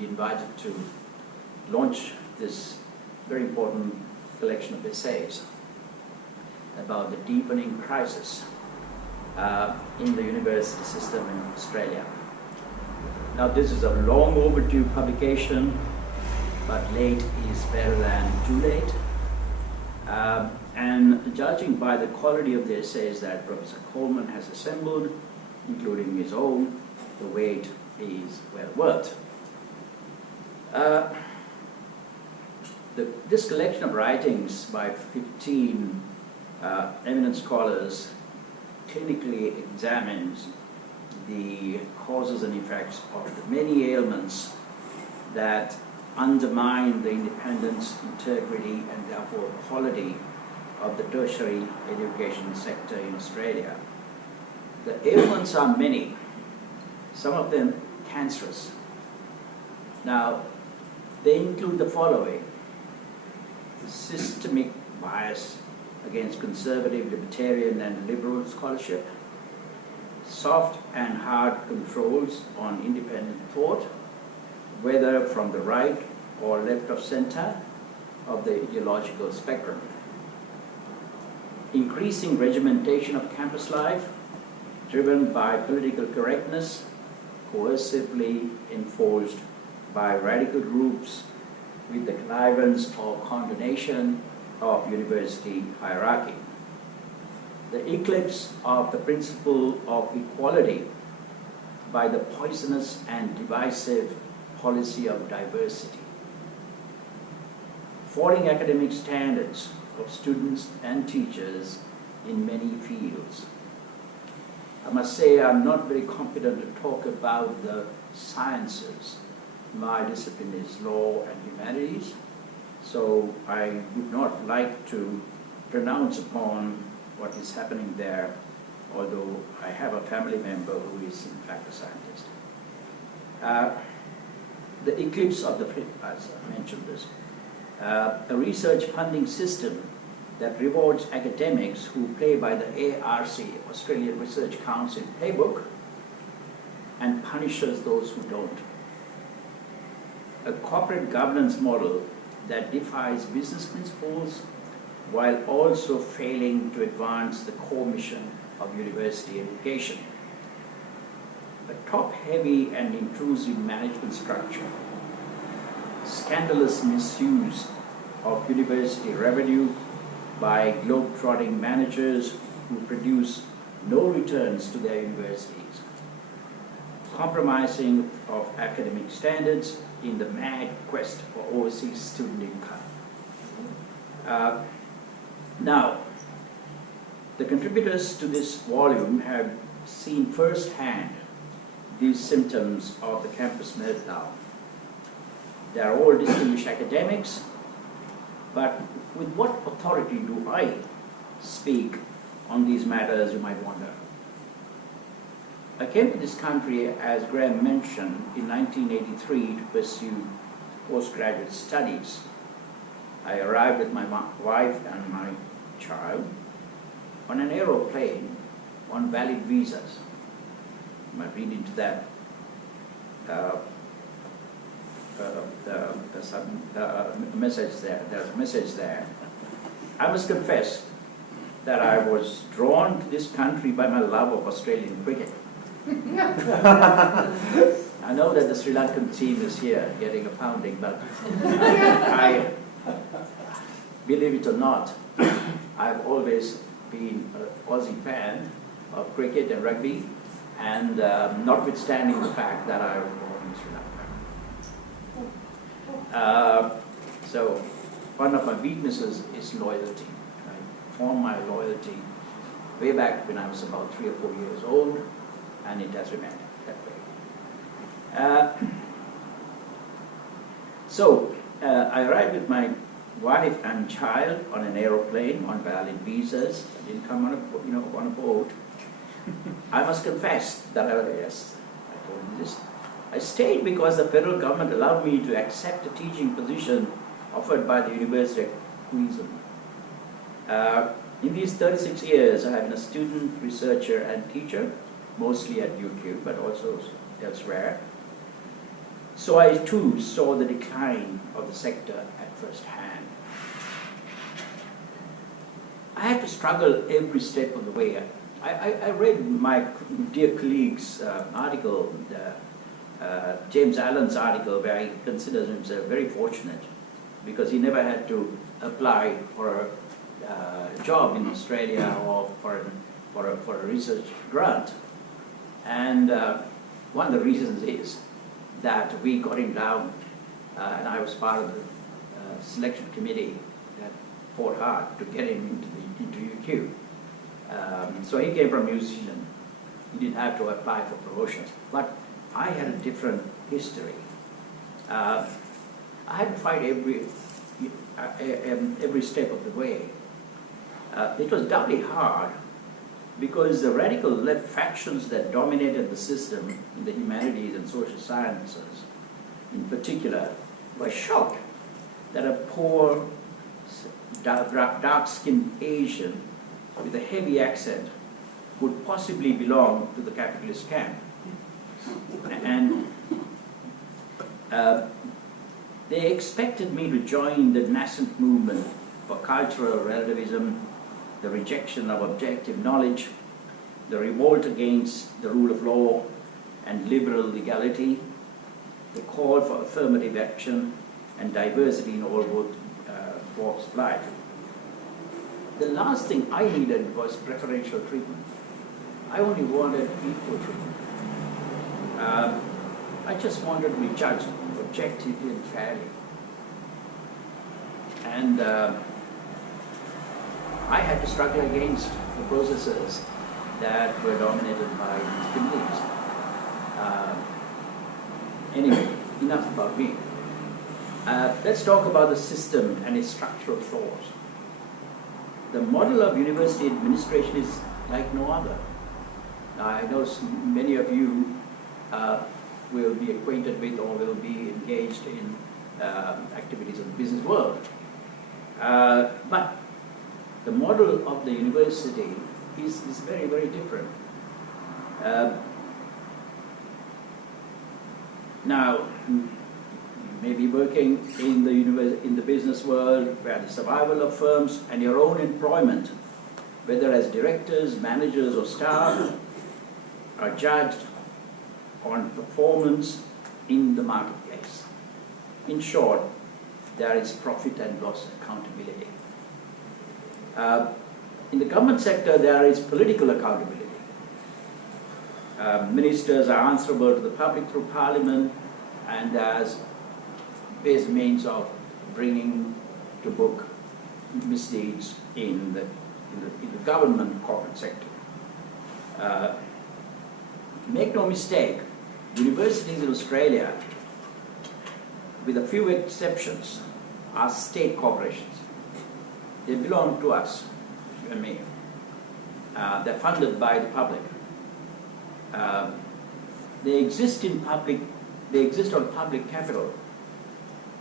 be invited to launch this very important collection of essays about the deepening crisis in the university system in Australia. Now, this is a long overdue publication, but late is better than too late. And judging by the quality of the essays that Professor Coleman has assembled, including his own, the wait is well worth. This collection of writings by 15 eminent scholars clinically examines the causes and effects of the many ailments that undermine the independence, integrity, and therefore quality of the tertiary education sector in Australia. The ailments are many, some of them cancerous. Now, they include the following: systemic bias against conservative, libertarian, and liberal scholarship, soft and hard controls on independent thought, whether from the right or left of center of the ideological spectrum, increasing regimentation of campus life, driven by political correctness, coercively enforced by radical groups with the connivance or condonation of university hierarchy. The eclipse of the principle of equality by the poisonous and divisive policy of diversity. Falling academic standards of students and teachers in many fields. I must say I'm not very competent to talk about the sciences. My discipline is law and humanities, so I would not like to pronounce upon what is happening there, although I have a family member who is in fact a scientist. The eclipse of the, as I mentioned this, a research funding system that rewards academics who play by the ARC, Australian Research Council playbook, and punishes those who don't. A corporate governance model that defies business principles while also failing to advance the core mission of university education. A top-heavy and intrusive management structure, scandalous misuse of university revenue by globe-trotting managers who produce no returns to their universities, compromising of academic standards in the mad quest for overseas student income. Now, the contributors to this volume have seen firsthand these symptoms of the campus meltdown. They are all distinguished academics, but with what authority do I speak on these matters, you might wonder. I came to this country, as Graham mentioned, in 1983 to pursue postgraduate studies. I arrived with my wife and my child on an aeroplane on valid visas. You might read into that. Message there. There's a message there. I must confess that I was drawn to this country by my love of Australian cricket. I know that the Sri Lankan team is here getting a pounding, but I believe it or not, I've always been an Aussie fan of cricket and rugby, and notwithstanding the fact that I was born in Sri Lanka. So one of my weaknesses is loyalty. I formed my loyalty way back when I was about 3 or 4 years old, and it has remained that way. I arrived with my wife and child on an aeroplane on valid visas. I didn't come on a boat. I must confess that I told you this. I stayed because the federal government allowed me to accept a teaching position offered by the University of Queensland. In these 36 years, I have been a student, researcher, and teacher, mostly at UQ, but also elsewhere. So I too saw the decline of the sector at first hand. I had to struggle every step of the way. I read my dear colleague's article, James Allen's article, where he considers himself very fortunate because he never had to apply for a job in Australia or for a research grant. And one of the reasons is that we got him down, and I was part of the selection committee that fought hard to get him into UQ. So he came from New Zealand. He didn't have to apply for promotions. But I had a different history. I had to fight every step of the way. It was doubly hard because the radical left factions that dominated the system in the humanities and social sciences, in particular, were shocked that a poor, dark-skinned Asian with a heavy accent could possibly belong to the capitalist camp. And they expected me to join the nascent movement for cultural relativism, the rejection of objective knowledge, the revolt against the rule of law and liberal legality, the call for affirmative action and diversity in all walks of life. The last thing I needed was preferential treatment. I only wanted equal treatment. I just wanted to be judged objectively and fairly. And I had to struggle against the processes that were dominated by these beliefs. Anyway, enough about me. Let's talk about the system and its structural flaws. The model of university administration is like no other. Now, I know many of you will be acquainted with or will be engaged in activities of the business world. But the model of the university is very, very different. Now, you may be working in the business world where the survival of firms and your own employment, whether as directors, managers or staff, are judged on performance in the marketplace. In short, there is profit and loss accountability. In the government sector, there is political accountability. Ministers are answerable to the public through Parliament and as best means of bringing to book misdeeds in the government corporate sector. Make no mistake, universities in Australia, with a few exceptions, are state corporations. They belong to us, you and me. They're funded by the public. They exist on public capital.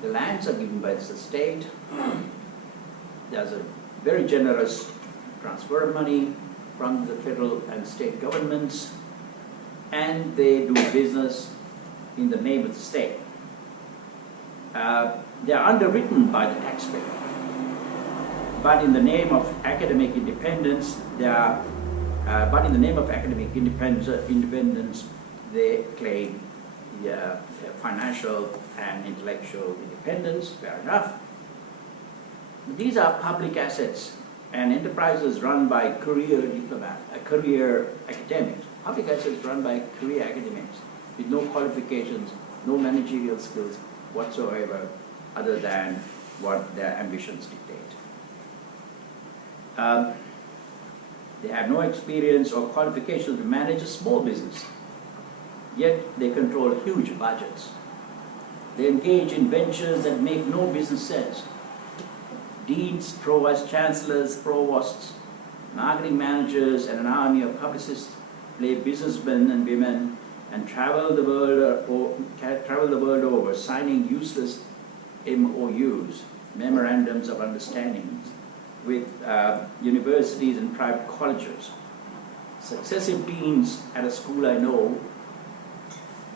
The lands are given by the state. There's a very generous transfer of money from the federal and state governments, and they do business in the name of the state. They are underwritten by the taxpayer. But in the name of academic independence, they claim financial and intellectual independence. Fair enough. These are public assets and enterprises run by career academics. Public assets run by career academics with no qualifications, no managerial skills whatsoever, other than what their ambitions dictate. They have no experience or qualifications to manage a small business, yet they control huge budgets. They engage in ventures that make no business sense. Deans, provost chancellors, provosts, marketing managers, and an army of publicists play businessmen and women and travel the world over, signing useless MOUs, memorandums of understanding, with universities and private colleges. Successive deans at a school I know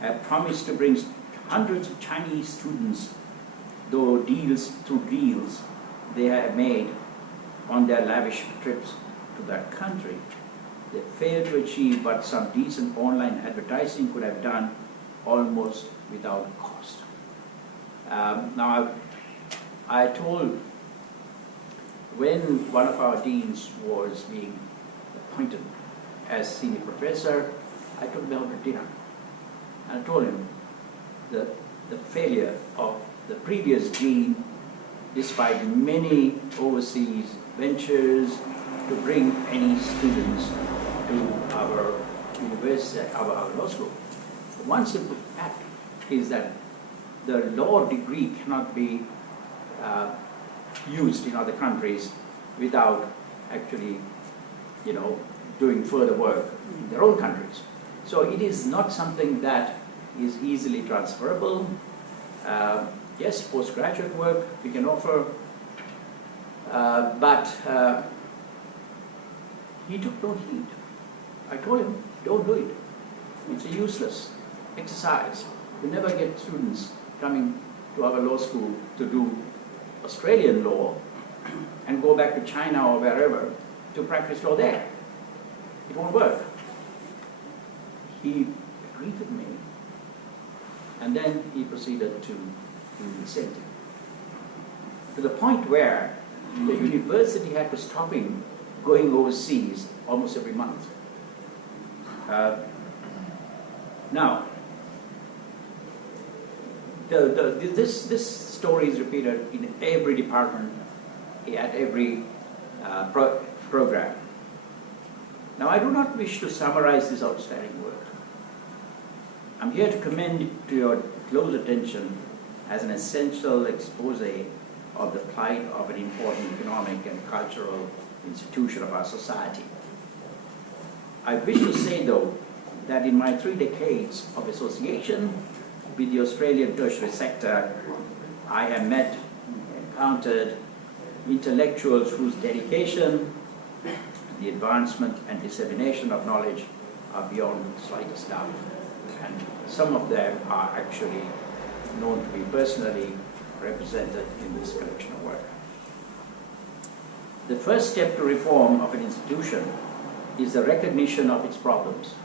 have promised to bring hundreds of Chinese students, through deals they have made on their lavish trips to that country, they failed to achieve what some decent online advertising could have done almost without cost. Now, I told, when one of our deans was being appointed as senior professor, I took him out to dinner. And I told him the failure of the previous dean, despite many overseas ventures to bring any students to our university, our law school. One simple fact is that the law degree cannot be used in other countries without actually, doing further work in their own countries. So it is not something that is easily transferable. Yes, postgraduate work we can offer, but he took no heed. I told him, don't do it. It's a useless exercise. We never get students coming to our law school to do Australian law and go back to China or wherever to practice law there. It won't work. He agreed with me, and then he proceeded to do the same thing. To the point where the university had to stop him going overseas almost every month. Now, this story is repeated in every department, at every program. Now, I do not wish to summarize this outstanding work. I'm here to commend it to your close attention as an essential expose of the plight of an important economic and cultural institution of our society. I wish to say, though, that in my 3 decades of association with the Australian tertiary sector, I have met, encountered intellectuals whose dedication to the advancement and dissemination of knowledge are beyond the slightest doubt. And some of them are actually known to be personally represented in this collection of work. The first step to reform of an institution is the recognition of its problems.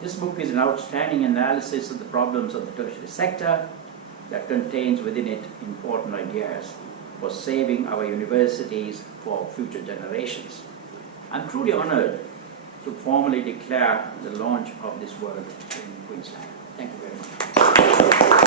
This book is an outstanding analysis of the problems of the tertiary sector that contains within it important ideas for saving our universities for future generations. I'm truly honored to formally declare the launch of this work in Queensland. Thank you very much.